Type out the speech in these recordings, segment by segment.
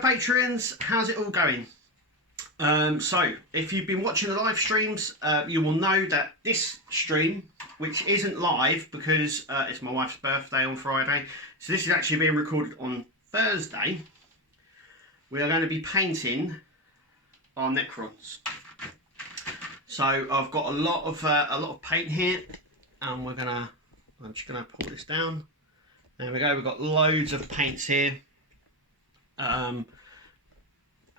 Hello patrons, how's it all going? So if you've been watching the live streams, you will know that this stream, which isn't live because it's my wife's birthday on Friday, so this is actually being recorded on Thursday. We are going to be painting our Necrons. So I've got a lot of paint here, and I'm just gonna pour this down. There we go. We've got loads of paints here.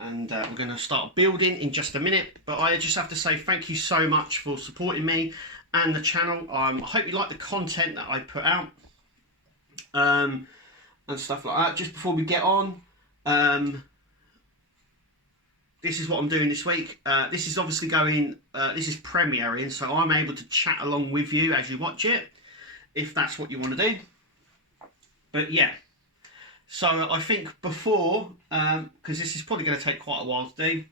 We're going to start building in just a minute, but I just have to say thank you so much for supporting me and the channel. I hope you like the content that I put out and stuff like that. Just before we get on, this is what I'm doing this week. This is obviously going, this is premiering, so I'm able to chat along with you as you watch it, if that's what you want to do. But yeah. So I think before, because this is probably going to take quite a while to do,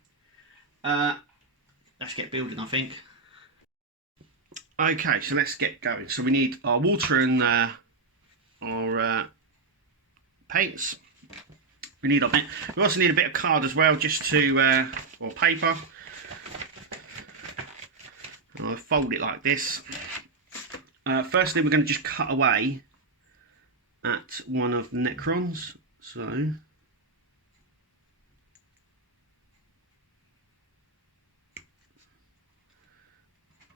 let's get building, I think. Okay, so let's get going. So we need our water and our paints. We need our paint. We also need a bit of card as well, just to, or paper. And I'll fold it like this. Firstly, we're going to just cut away at one of the Necrons, so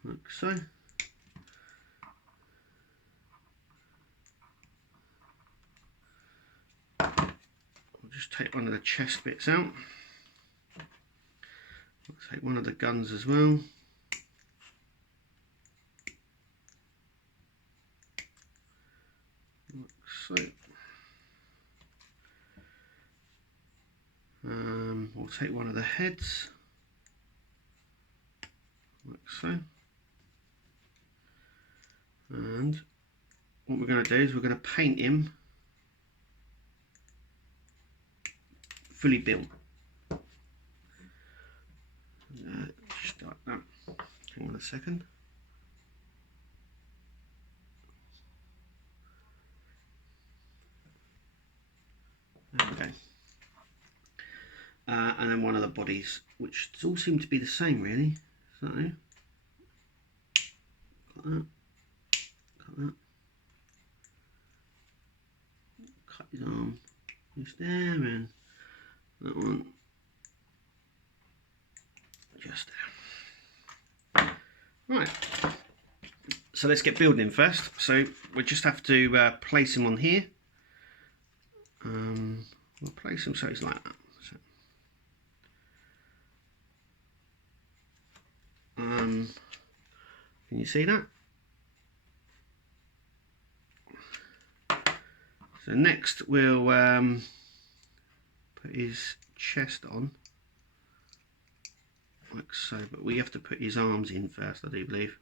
like so. I'll just take one of the chest bits out. I'll take one of the guns as well. Like so. We'll take one of the heads, like so. And what we're going to do is we're going to paint him fully built. Just like that. Hang on a second. There we go. And then one of the bodies, which all seem to be the same really. So, got that, cut that, cut his arm just there, and that one just there. Right, so let's get building first. So we just have to place him on here. We'll place him so it's like that. So, can you see that? So next we'll put his chest on, like so, but we have to put his arms in first, I do believe.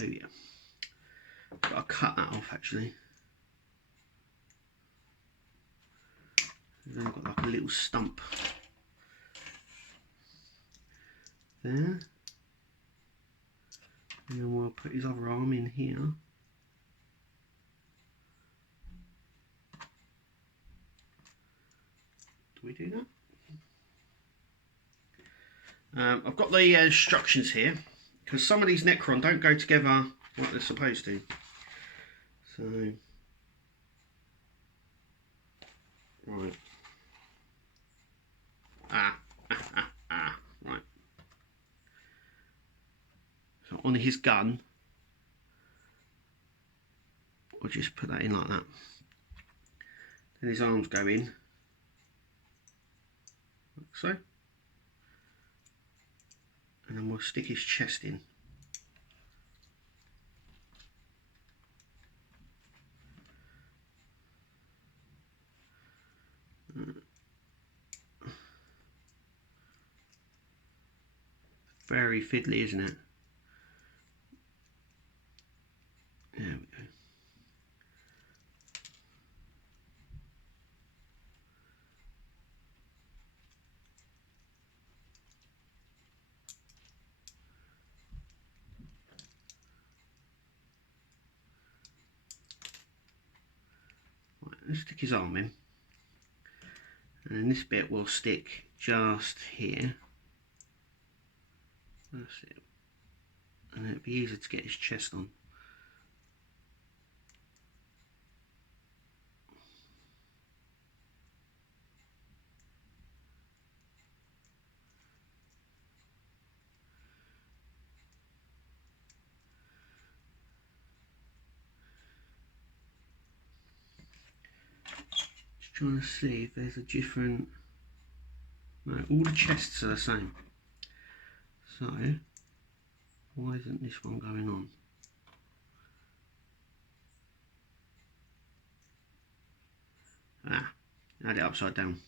Oh yeah, but I'll cut that off actually. Then I've got like a little stump there, and then we'll put his other arm in here. Do we do that? I've got the instructions here, because some of these Necron don't go together like they're supposed to. So, right. Right. So on his gun, we'll just put that in like that. Then his arms go in, like so. And then we'll stick his chest in. Very fiddly, isn't it? let's stick his arm in. And this bit will stick just here. That's it. And it'll be easier to get his chest on. Just trying to see if there's a different... No, all the chests are the same. So, why isn't this one going on? Ah, I had it upside down.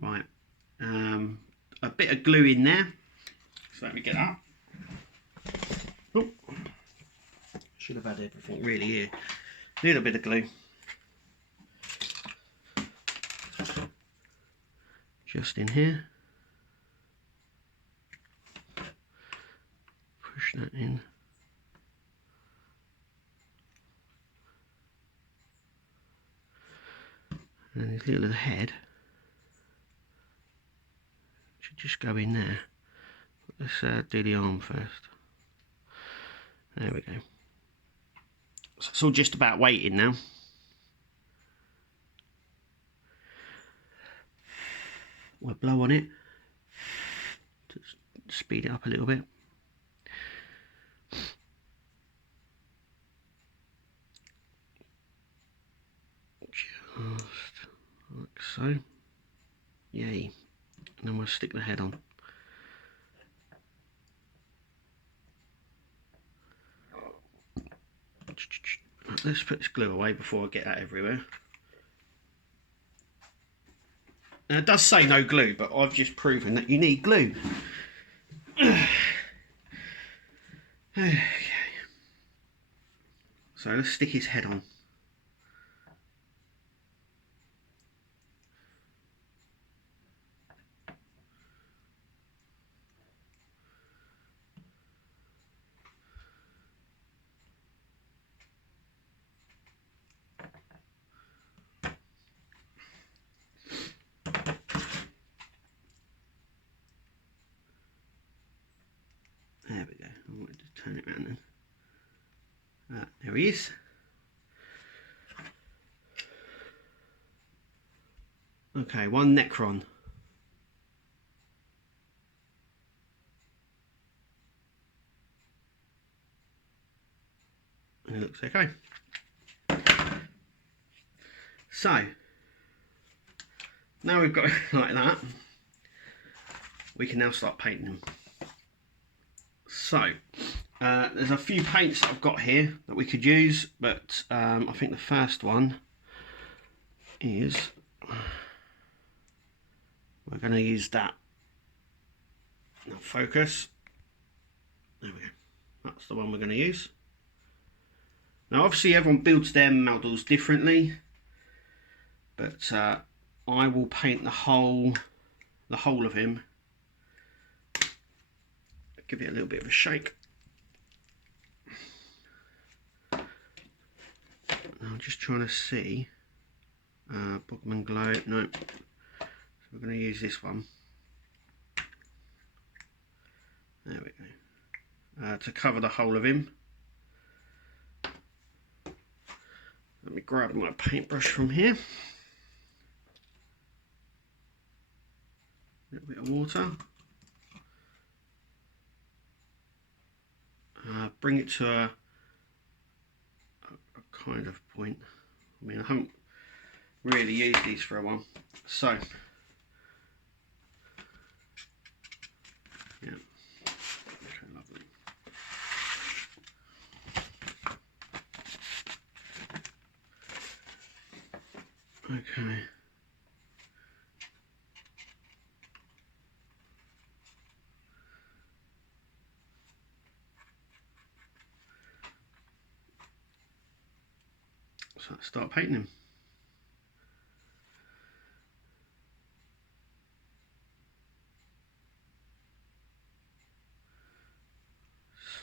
Right, a bit of glue in there. So let me get that. Oh, should have had everything really here. A little bit of glue. Just in here. Push that in. And his little head should just go in there. Let's do the arm first. There we go. So it's all just about waiting now. We'll blow on it to speed it up a little bit. Just like so. Yay. And then we'll stick the head on. Let's put this glue away before I get that everywhere. Now it does say no glue, but I've just proven that you need glue. Okay. So let's stick his head on. There we go. I wanted to turn it around then. There he is. Okay, one Necron. And it looks okay. So, now we've got it like that, we can now start painting them. So, there's a few paints that I've got here that we could use, but I think the first one is, we're going to use that. Now focus. There we go. That's the one we're going to use. Now obviously everyone builds their models differently, but I will paint the whole of him. Give it a little bit of a shake. I'm just trying to see. Bogman Glow, no. So we're going to use this one. There we go. To cover the whole of him. Let me grab my paintbrush from here. A little bit of water. Bring it to a kind of point. I mean, I haven't really used these for a while. So, yeah. Okay, lovely. Okay. So let's start painting him.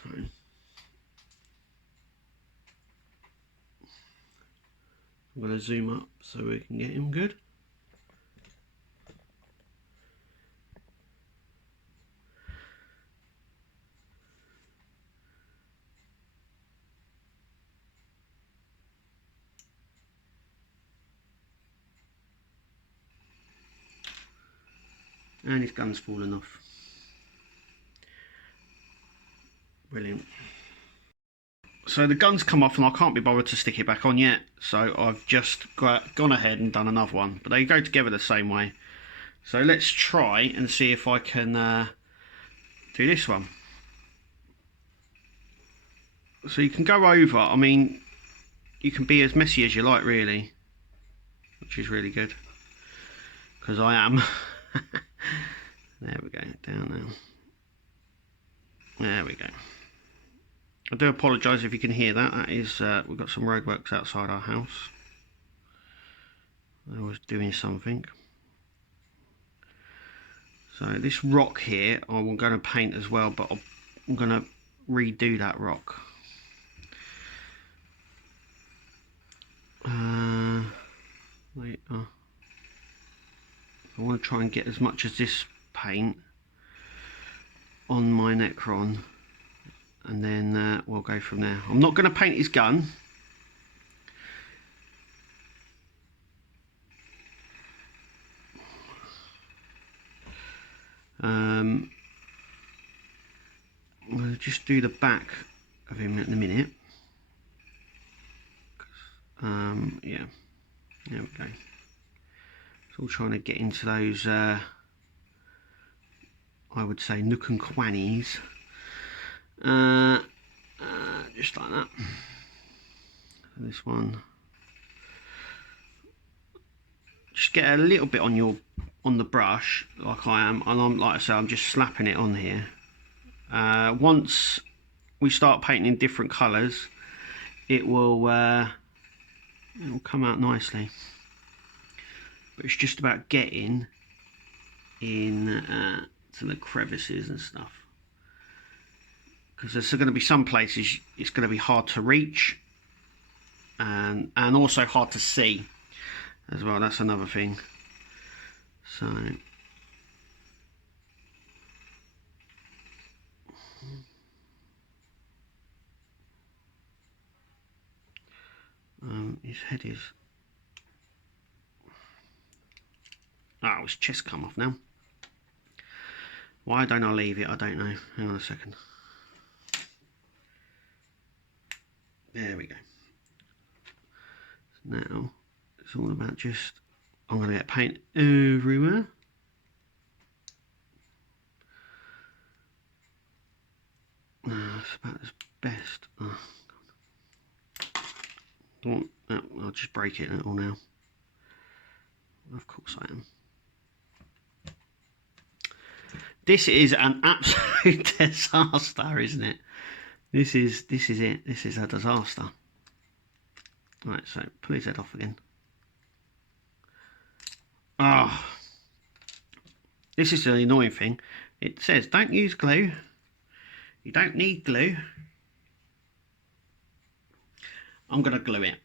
So I'm going to zoom up so we can get him good. And his gun's fallen off. Brilliant. So the gun's come off and I can't be bothered to stick it back on yet. So I've just gone ahead and done another one. But they go together the same way. So let's try and see if I can do this one. So you can go over, I mean, you can be as messy as you like really. Which is really good. Because I am. There we go, down now. There we go. I do apologise if you can hear that. That is, we've got some roadworks outside our house. I was doing something. So this rock here, I'm going to paint as well, but I'm going to redo that rock. Later. I want to try and get as much as this paint on my Necron, and then we'll go from there. I'm not going to paint his gun. I'm going to just do the back of him in a minute. Yeah, there we go. It's all trying to get into those, I would say, nook and crannies. Just like that. This one. Just get a little bit on the brush, like I am, and like I say, I'm just slapping it on here. Once we start painting in different colours, it will come out nicely. But it's just about getting in to the crevices and stuff, because there's going to be some places it's going to be hard to reach, and also hard to see as well. That's another thing. So his head is, his chest come off now. Why don't I leave it? I don't know. Hang on a second. There we go. So now it's all about just, I'm going to get paint everywhere. That's about as best. I'll just break it all now. Of course I am. This is an absolute disaster, isn't it? This is it. This is a disaster. Right, so pull his head off again. This is the annoying thing. It says don't use glue. You don't need glue. I'm going to glue it.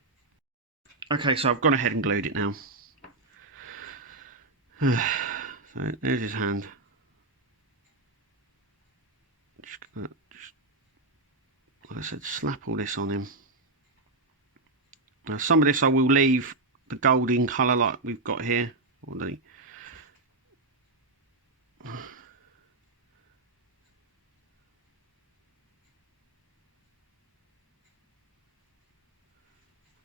Okay, so I've gone ahead and glued it now. So there's his hand. Just, like I said, slap all this on him. Now some of this I will leave the golden colour like we've got here. Or the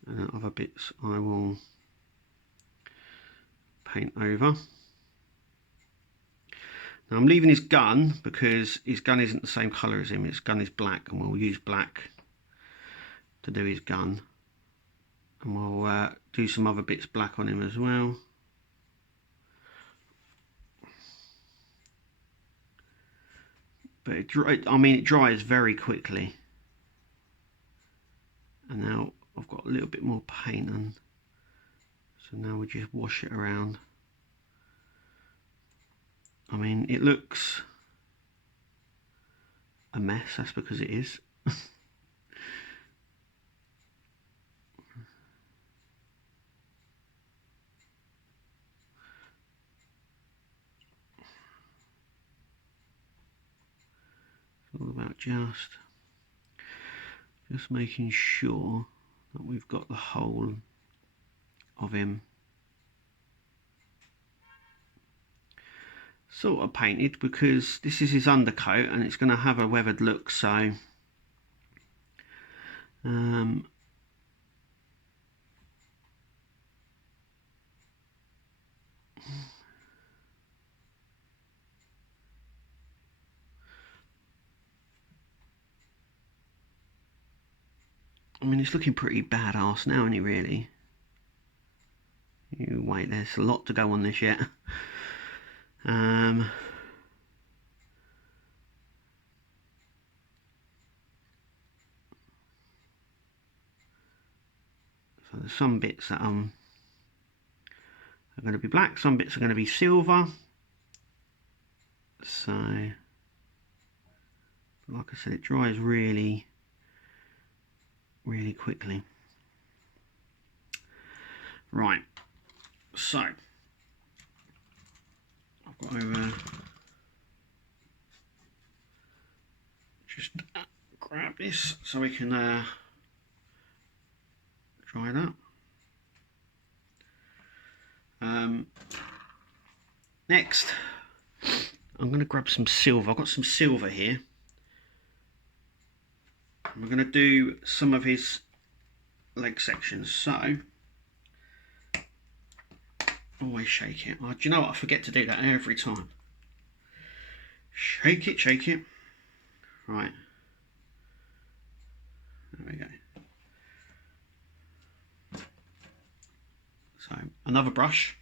and then other bits I will paint over. Now I'm leaving his gun because his gun isn't the same colour as him. His gun is black, and we'll use black to do his gun. And we'll do some other bits black on him as well. But it dries very quickly. And now I've got a little bit more paint on. So now we just wash it around. I mean, it looks a mess, that's because it is. just making sure that we've got the whole of him sort of painted, because this is his undercoat and it's going to have a weathered look. So I mean, it's looking pretty badass now, isn't it, really? You wait, there's a lot to go on this yet. So there's some bits that are going to be black, some bits are going to be silver. So, like I said, it dries really quickly. Right, so I've got to just grab this so we can dry that. Next, I'm going to grab some silver. I've got some silver here. We're going to do some of his leg sections. So, always shake it. Oh, do you know what? I forget to do that every time. Shake it, shake it. Right. There we go. So, another brush.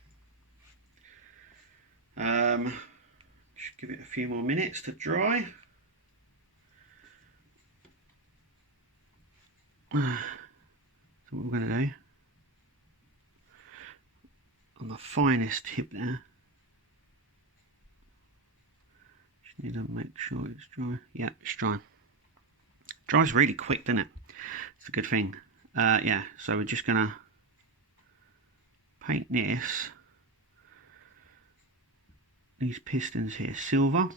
Just give it a few more minutes to dry. So what we're going to do, on the finest tip there, just need to make sure it's dry. Yeah, it's dry. Dries really quick, doesn't it? It's a good thing. Yeah, so we're just going to paint these pistons here silver.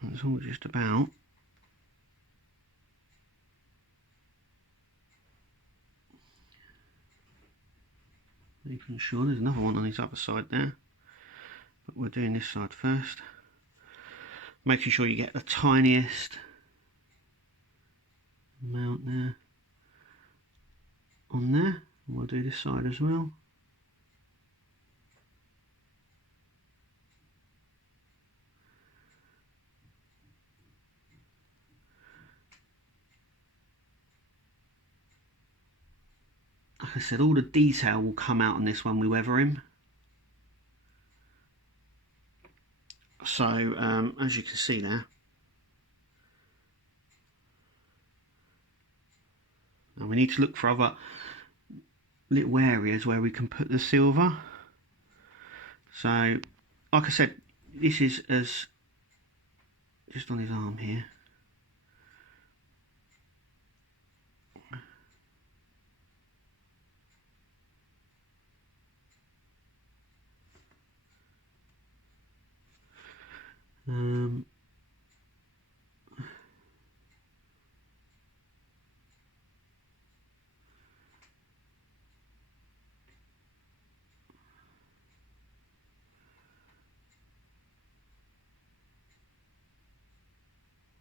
And it's all just about making sure. There's another one on his other side there, but we're doing this side first. Making sure you get the tiniest amount there on there. And we'll do this side as well. Like I said, all the detail will come out on this when we weather him. So as you can see there, and we need to look for other little areas where we can put the silver. So like I said, this is as just on his arm here.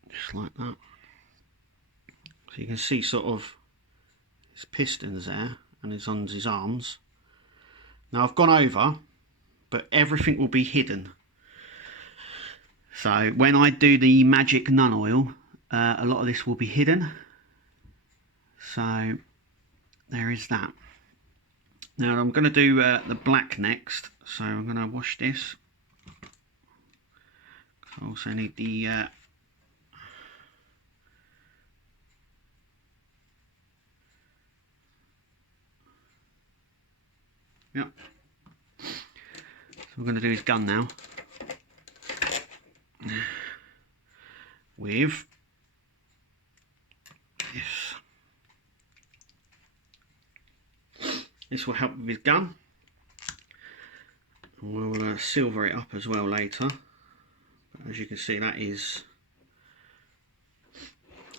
Just like that. So you can see sort of his pistons there and his on his arms. Now I've gone over, but everything will be hidden. So when I do the magic nun oil, a lot of this will be hidden. So there is that. Now I'm going to do the black next. So I'm going to wash this. I also need the yep. So we're going to do his gun now with this. This will help with his gun. And we'll silver it up as well later. But as you can see, that is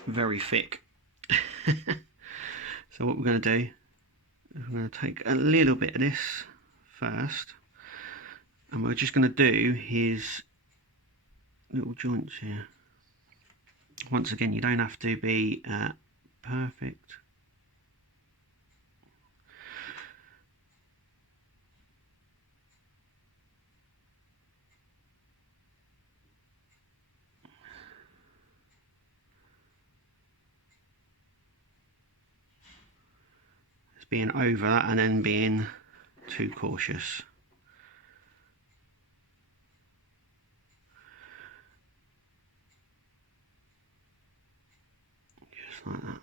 very thick. So what we're going to do is we're going to take a little bit of this first, and we're just going to do his little joints here. Once again, you don't have to be perfect. It's being over that and then being too cautious. Just like that.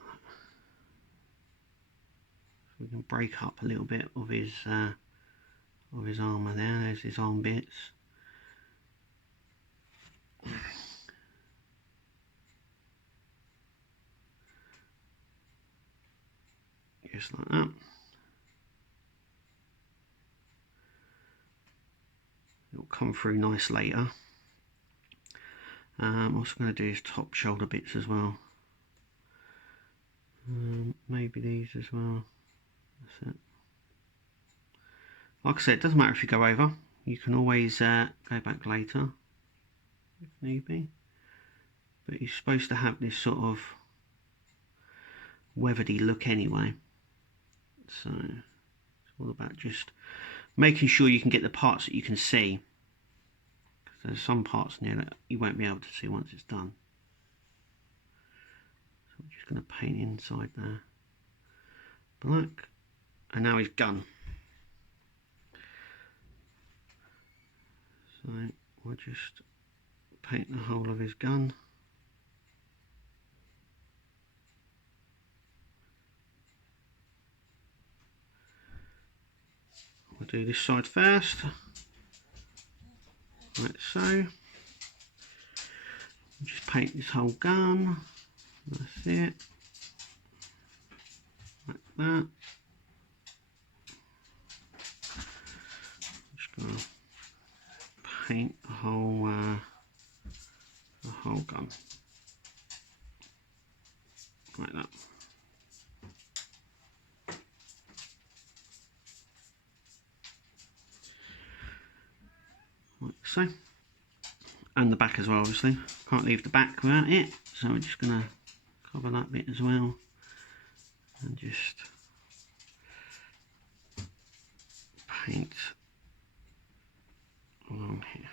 So we can break up a little bit of his armour there. There's his arm bits. Just like that. It'll come through nice later. I'm also going to do his top shoulder bits as well. Maybe these as well. That's it. Like I said, it doesn't matter if you go over. You can always go back later if need be. But you're supposed to have this sort of weathered look anyway. So it's all about just making sure you can get the parts that you can see. Because there's some parts in here that you won't be able to see once it's done. So I'm just going to paint inside there black. And now his gun. So we'll just paint the whole of his gun. We'll do this side first, like so. Just paint this whole gun. That's it. Like that. Just gonna paint the whole gun like that. Like so. And the back as well, obviously. Can't leave the back without it. So we're just going to cover that bit as well. And just paint along here.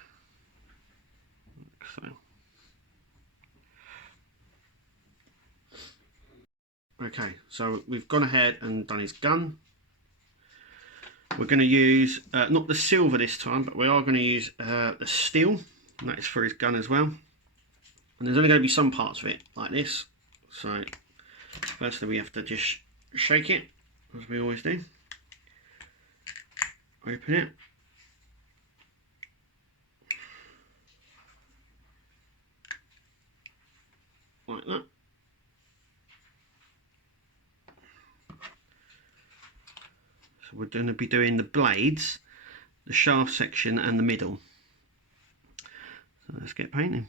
Like so. Okay, so we've gone ahead and done his gun. We're going to use, not the silver this time, but we are going to use the steel. And that is for his gun as well. And there's only going to be some parts of it like this. So firstly we have to just shake it, as we always do. Open it. Like that. So we're going to be doing the blades, the shaft section and the middle. So let's get painting.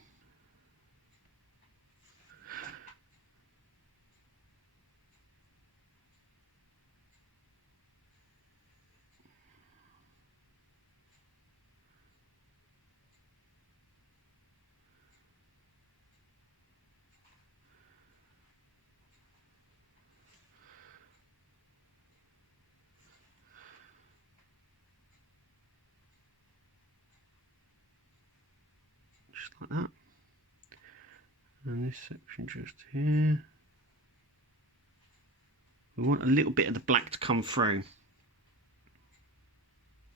Just like that. And this section just here. We want a little bit of the black to come through.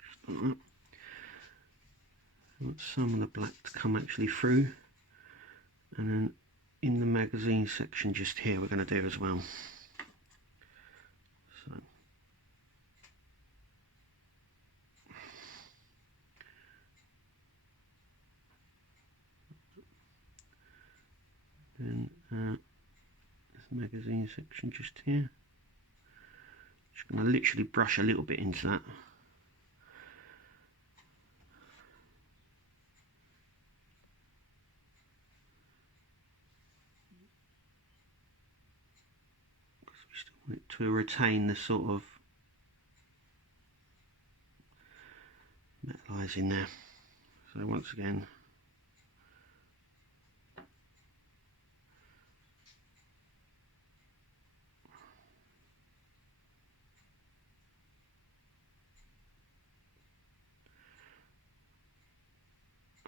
Just like that. I want some of the black to come actually through. And then in the magazine section just here we're going to do as well. So. Then this magazine section just here. Just going to literally brush a little bit into that. to retain the sort of metallizing there. So once again,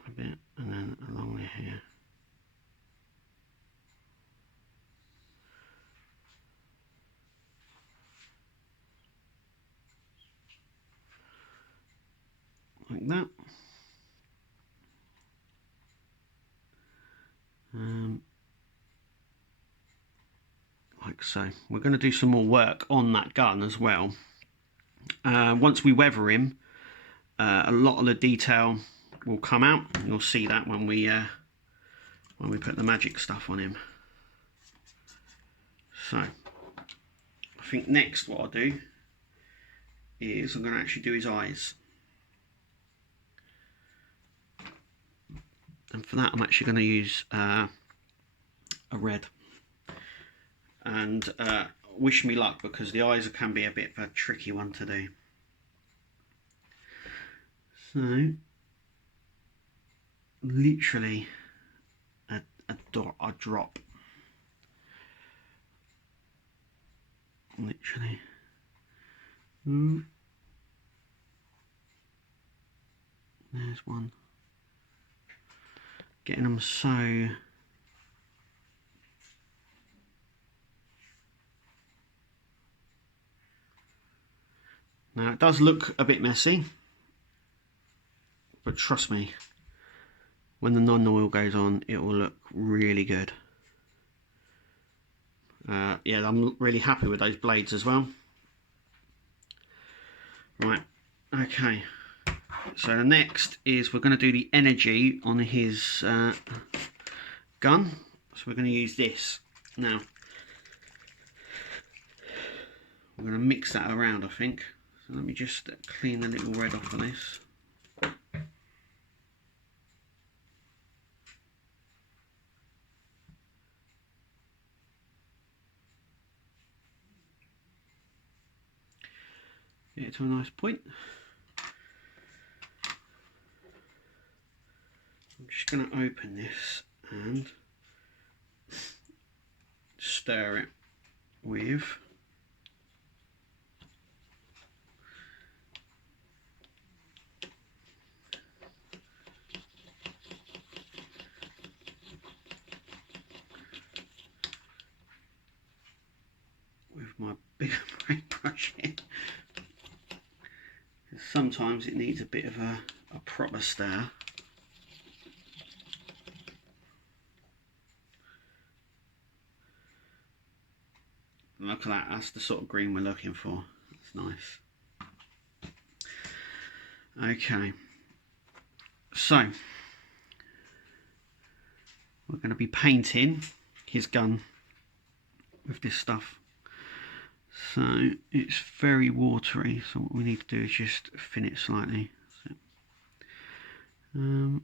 a bit, and then along here. Like that. Like so. We're going to do some more work on that gun as well. Once we weather him, a lot of the detail will come out. You'll see that when we put the magic stuff on him. So I think next what I'll do is I'm going to actually do his eyes. And for that I'm actually going to use a red. And wish me luck, because the eyes can be a bit of a tricky one to do. So literally a drop. Literally. There's one. Getting them so... Now it does look a bit messy, but trust me, when the non-oil goes on, it will look really good. Yeah, I'm really happy with those blades as well. Right, okay. So the next is we're going to do the energy on his gun. So we're going to use this. Now, we're going to mix that around, I think. So let me just clean the little red off of this. Get it to a nice point. I'm just going to open this and stir it with my bigger paintbrush in. Sometimes it needs a bit of a proper stir. Look at that, that's the sort of green we're looking for. That's nice. Okay, so we're going to be painting his gun with this stuff. So it's very watery, so what we need to do is just thin it slightly. So, now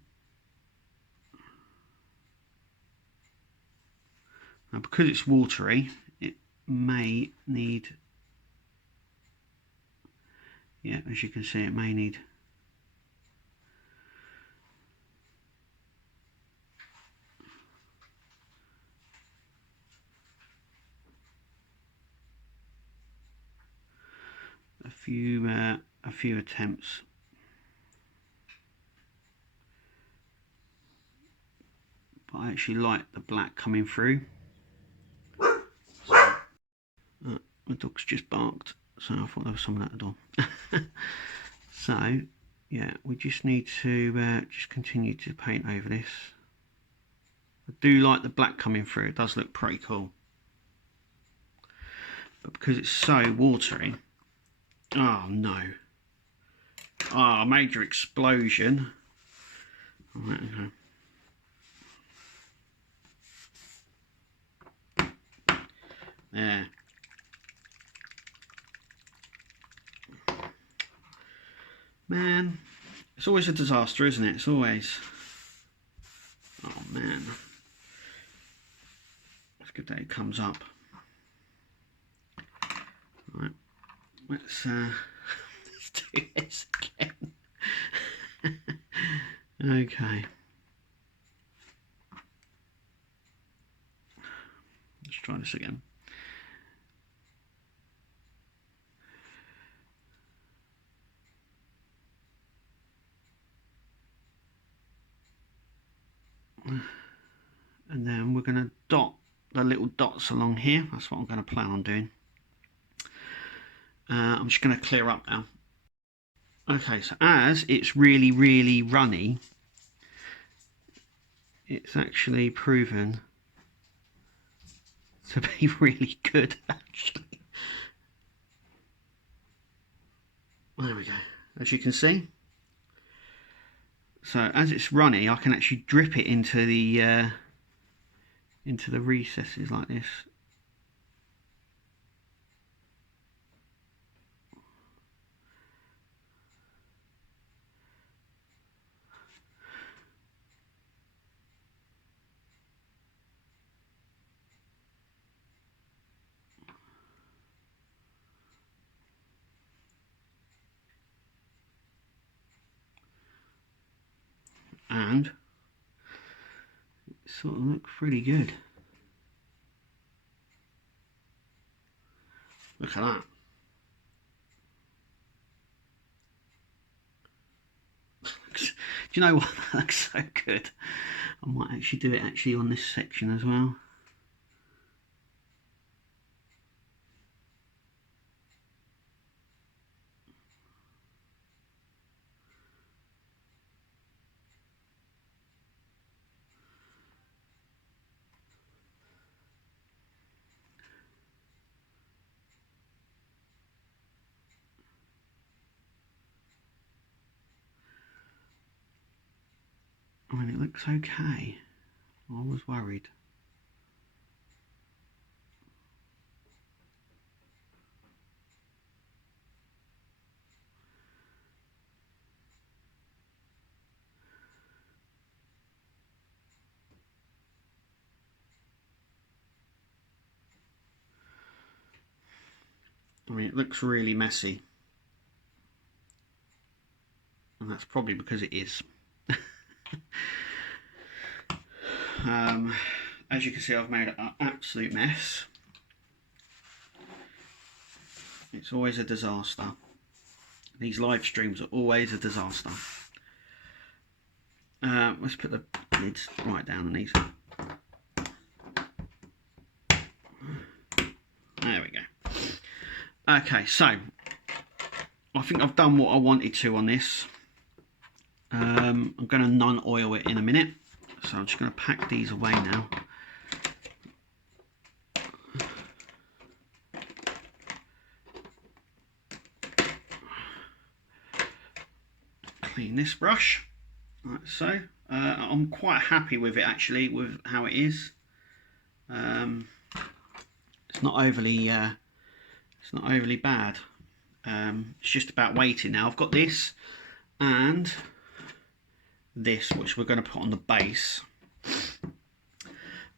because it's watery, it may need, yeah, as you can see, it may need a few attempts. But I actually like the black coming through. So, the dog's just barked, so I thought there was someone at the door. So yeah, we just need to just continue to paint over this. I do like the black coming through, it does look pretty cool. But because it's so watery, oh no. Oh, major explosion. Right, okay. There. Man, it's always a disaster, isn't it? It's always... Oh man. It's good that it comes up. let's do this again. Okay. Let's try this again. And then we're going to dot the little dots along here. That's what I'm going to plan on doing. I'm just going to clear up now. Okay, so as it's really, really runny, it's actually proven to be really good, actually. There we go. As you can see. So as it's runny, I can actually drip it into the recesses like this. And it sort of looks pretty good. Look at that. Do you know what? That looks so good. I might actually do it on this section as well. I mean, it looks okay. I was worried. I mean, it looks really messy. And that's probably because it is. As you can see, I've made an absolute mess. It's always a disaster. These live streams are always a disaster. Let's put the lids right down on these. There we go. Okay, so I think I've done what I wanted to on this. I'm going to non-oil it in a minute. So I'm just going to pack these away now. Clean this brush, like so. I'm quite happy with it actually, with how it is. It's not overly bad. It's just about waiting now. I've got this and this, which we're going to put on the base.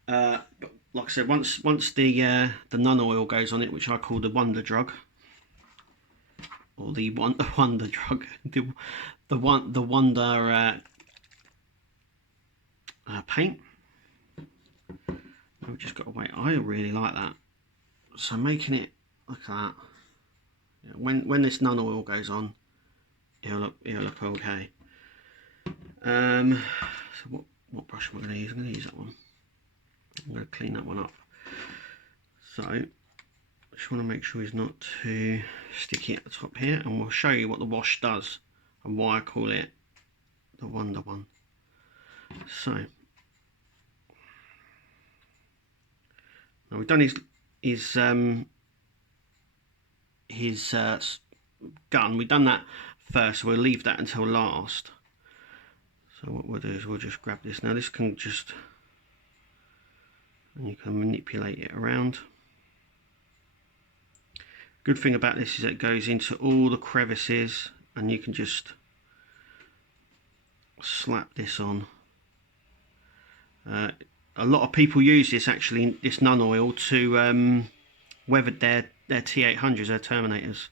But like I said, once the nun oil goes on it, which I call the wonder drug, or the wonder drug, the wonder paint. We've just got to wait. I really like that. So making it, look at that. When this nun oil goes on, it'll look okay. So what brush am I going to use? I'm going to use that one. I'm going to clean that one up. So I just want to make sure it's not too sticky at the top here, and we'll show you what the wash does and why I call it the wonder one. So now we've done his gun. We've done that first, so we'll leave that until last. So what we'll do is we'll just grab this. Now this can just, and you can manipulate it around. Good thing about this is it goes into all the crevices, and you can just slap this on. A lot of people use this actually, this nun oil, to weather their T800s, their Terminators.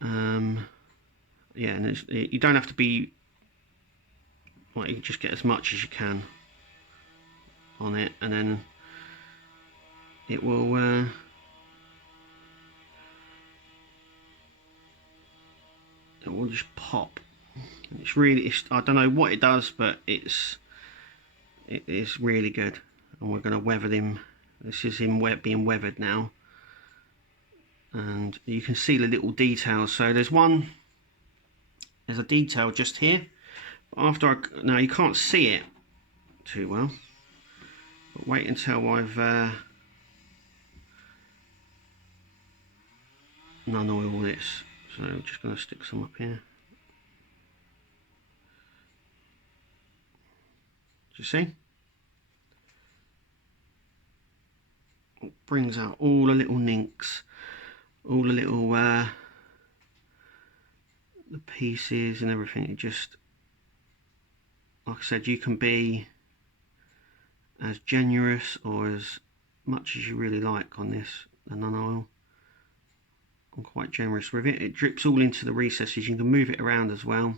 Yeah, and you don't have to be, like, you can just get as much as you can on it, and then it will just pop. It's really, I don't know what it does, but it is really good. And we're going to weather him. This is him being weathered now, and you can see the little details. So there's a detail just here. Now you can't see it too well, but wait until I've none oil this. So I'm just going to stick some up here. Do you see? It brings out all the little ninks, all the little the pieces and everything. It just, like I said, you can be as generous or as much as you really like on this, the nun oil. I'm quite generous with it. It drips all into the recesses. You can move it around as well.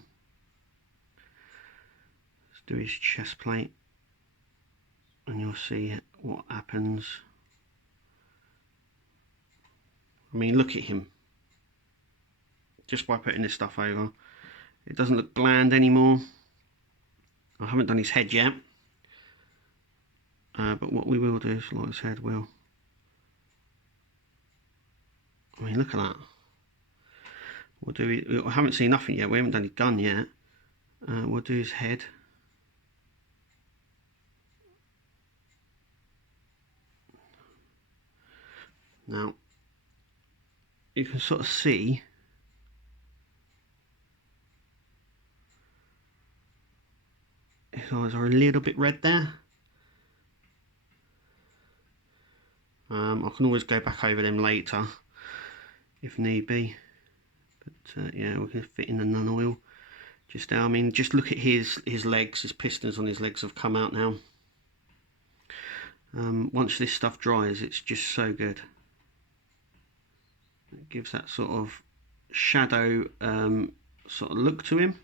Let's do his chest plate and you'll see what happens. I mean, look at him. Just by putting this stuff over, it doesn't look bland anymore. I haven't done his head yet, but what we will do is, like I said, I mean, look at that. We'll do it. I haven't seen nothing yet. We haven't done his gun yet. We'll do his head. Now, you can sort of see his eyes are a little bit red there. I can always go back over them later if need be. But yeah, we can fit in the nun oil just now. I mean, just look at his legs. His pistons on his legs have come out now. Once this stuff dries, it's just so good. It gives that sort of shadow sort of look to him.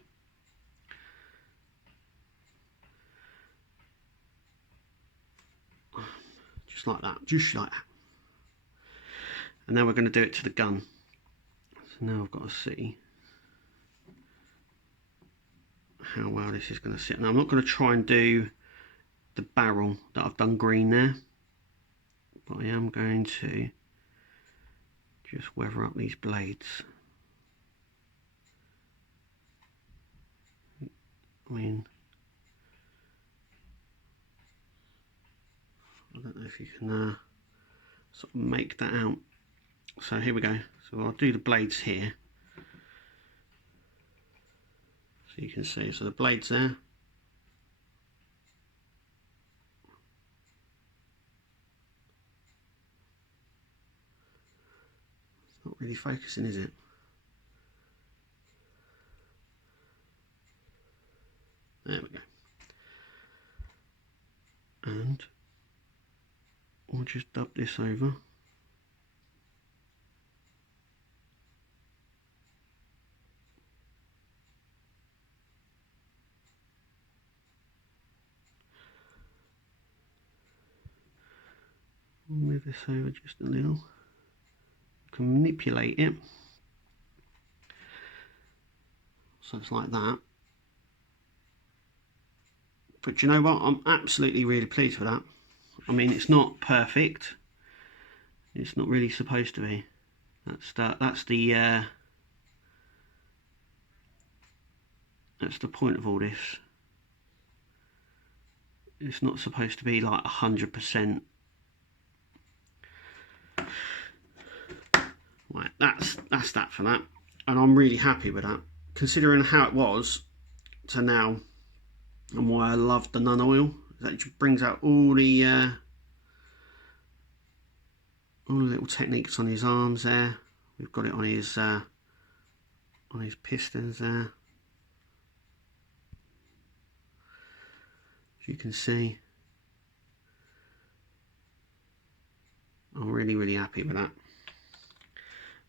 Just like that, just like that. And now we're going to do it to the gun. So now I've got to see how well this is going to sit. Now I'm not going to try and do the barrel that I've done green there, but I am going to just weather up these blades. I mean, I don't know if you can sort of make that out. So here we go. So I'll do the blades here, so you can see. So the blades there. It's not really focusing, is it? There we go. And we'll just dub this over. Move this over just a little. You can manipulate it. So it's like that. But you know what? I'm absolutely really pleased with that. I mean, it's not perfect. It's not really supposed to be. That's the point of all this. It's not supposed to be like 100%. Right, that's that for that, and I'm really happy with that, considering how it was to now, and why I love the nun oil. That brings out all the little techniques on his arms there. We've got it on his pistons there. As you can see, I'm really happy with that.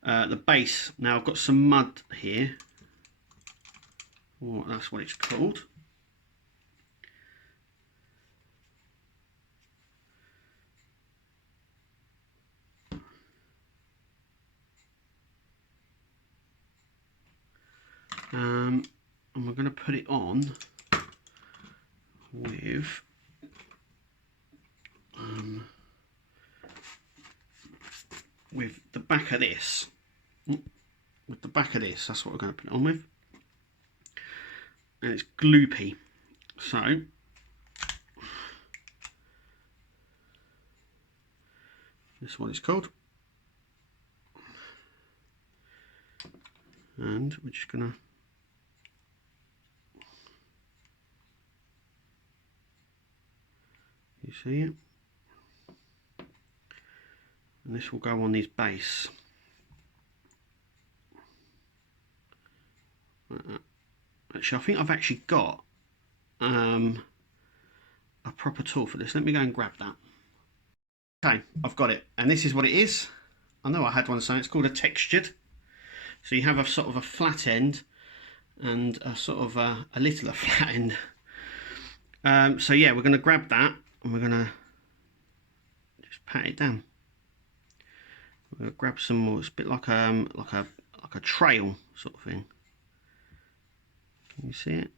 the base. Now I've got some mud here. Oh, that's what it's called. And we're going to put it on with the back of this. With the back of this, that's what we're going to put it on with. And it's gloopy. So this is what it's called. And we're just going to you see it? And this will go on his base. Actually, I think I've actually got a proper tool for this. Let me go and grab that. Okay, I've got it. And this is what it is. I know I had one, so it's called a textured. So you have a sort of a flat end and a sort of a littler flat end. So yeah, we're going to grab that and we're going to just pat it down. We're going to grab some more. It's a bit like a trail sort of thing. Can you see it?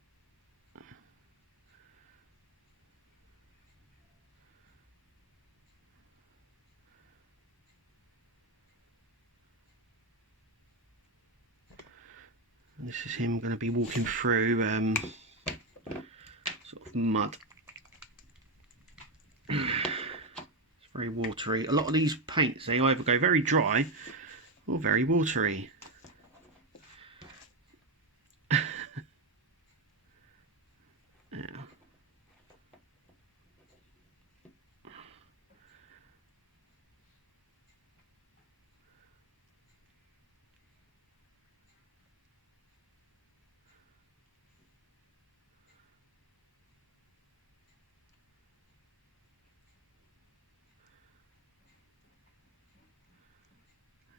And this is him going to be walking through sort of mud. It's very watery. A lot of these paints, they either go very dry or very watery.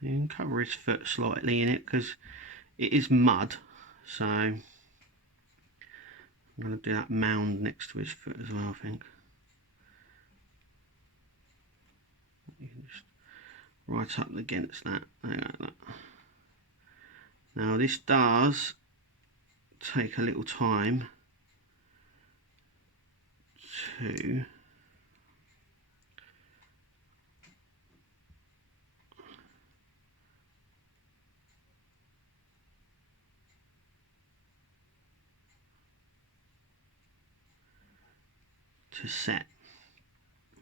You can cover his foot slightly in it because it is mud, so I'm going to do that mound next to his foot as well, I think. You can just right up against that. There you go, look. Now this does take a little time to set.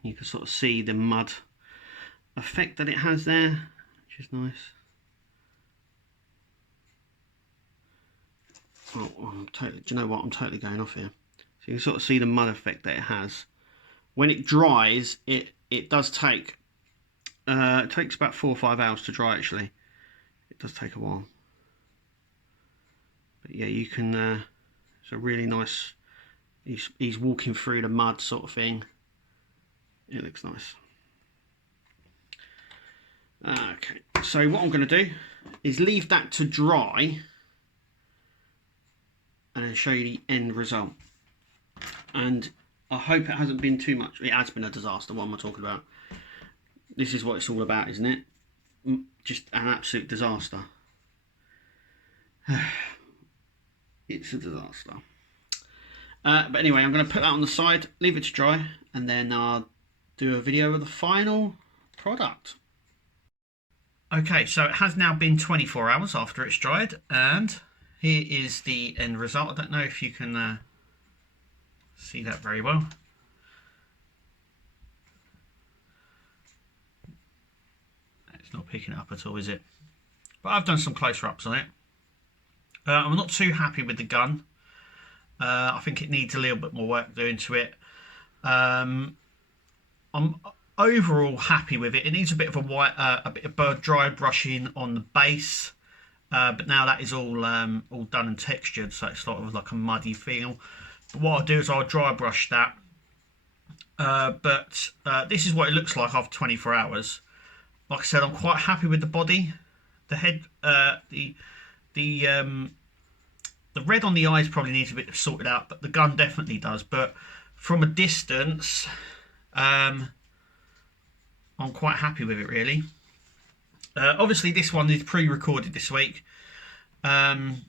You can sort of see the mud effect that it has there, which is nice. Oh, I'm totally, do you know what? I'm totally going off here. So you can sort of see the mud effect that it has. When it dries, it does take, it takes about 4 or 5 hours to dry actually. It does take a while. But yeah, you can, it's a really nice, he's walking through the mud sort of thing. It looks nice. Okay, so what I'm going to do is leave that to dry and then show you the end result. And I hope it hasn't been too much. It has been a disaster, what am I talking about? This is what it's all about, isn't it? Just an absolute disaster. It's a disaster. But anyway, I'm going to put that on the side, leave it to dry, and then I'll do a video of the final product. Okay, so it has now been 24 hours after it's dried, and here is the end result. I don't know if you can see that very well. It's not picking it up at all, is it? But I've done some closer ups on it. I'm not too happy with the gun. I think it needs a little bit more work doing to it. I'm overall happy with it. It needs a bit of a bit of dry brushing on the base, but now that is all done and textured, so it's sort of like a muddy feel. But what I'll do is I'll dry brush that. But this is what it looks like after 24 hours. Like I said, I'm quite happy with the body. the head, the red on the eyes probably needs a bit sorted out, but the gun definitely does. But from a distance, I'm quite happy with it, really. Obviously, this one is pre-recorded this week. I'm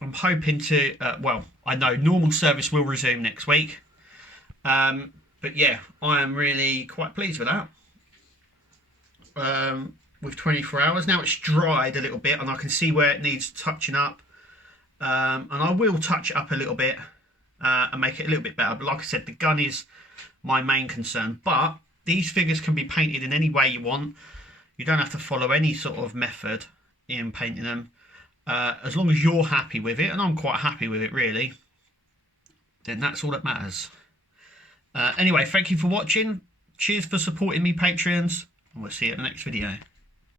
hoping to, well, I know normal service will resume next week. But yeah, I am really quite pleased with that. With 24 hours. Now it's dried a little bit and I can see where it needs touching up. And I will touch it up a little bit and make it a little bit better. But like I said, the gun is my main concern. But these figures can be painted in any way you want. You don't have to follow any sort of method in painting them. As long as you're happy with it, and I'm quite happy with it really, then that's all that matters. Anyway, thank you for watching. Cheers for supporting me, Patreons. And we'll see you in the next video.